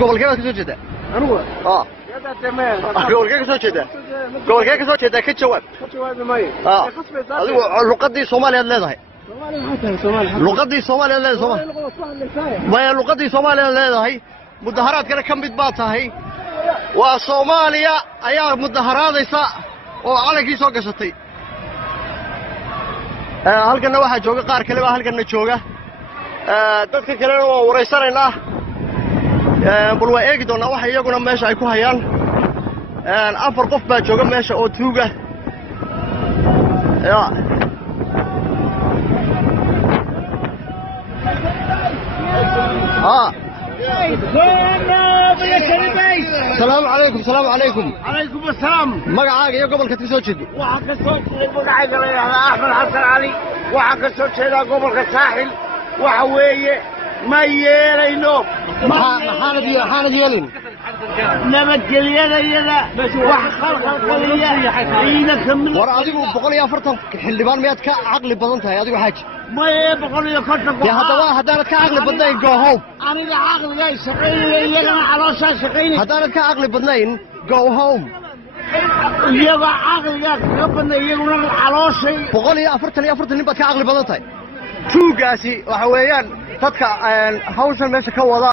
قبل كيف كسر جدا أنا قبل كيف كسر جدا قبل كيف كسر جدا كتشواب luqadii Soomaaliya leedahay luqadii Soomaaliya leedahay ma luqadii Soomaaliya leedahay mudaharaadkana ka mid baa tahay waa Soomaaliya ayaa mudaharaadaysa oo calankii soo gashatay halkana waxa jooga qaar kale baa halkana jooga dadka kale oo wareysanaynaa bal waa eegi doonaa waxa iyaguna meesha ay ku hayaan afar qof baa jooga meesha oo tuuga يا السلام عليكم السلام عليكم عليكم السلام magacaaga iyo gobolka ka soo jeedo waxa ka soo jeeday magacayga Axmed Xasan Ali waxa ka soo jeeda gobolka Saaxil waxa weeye ma yeelayno maxaanad yeelin nabadgelyada wax khalkhaliya ciidanka kamid war adigu 140 xildhibaan miyaad ka caqli badan tahay adigu xaaji ma 140 ya haddaanad ka caqli badnayn go home aniga caqliga shaqeynaya iyagana caloosha shaqeynaya haddaanad ka caqli badnayn go home iyaga caqliga ka badnay iyaguna calooshay 140 nin baad ka caqli badan tahay tuugaasi waxa weeyaan dadka hawshan meesha ka wada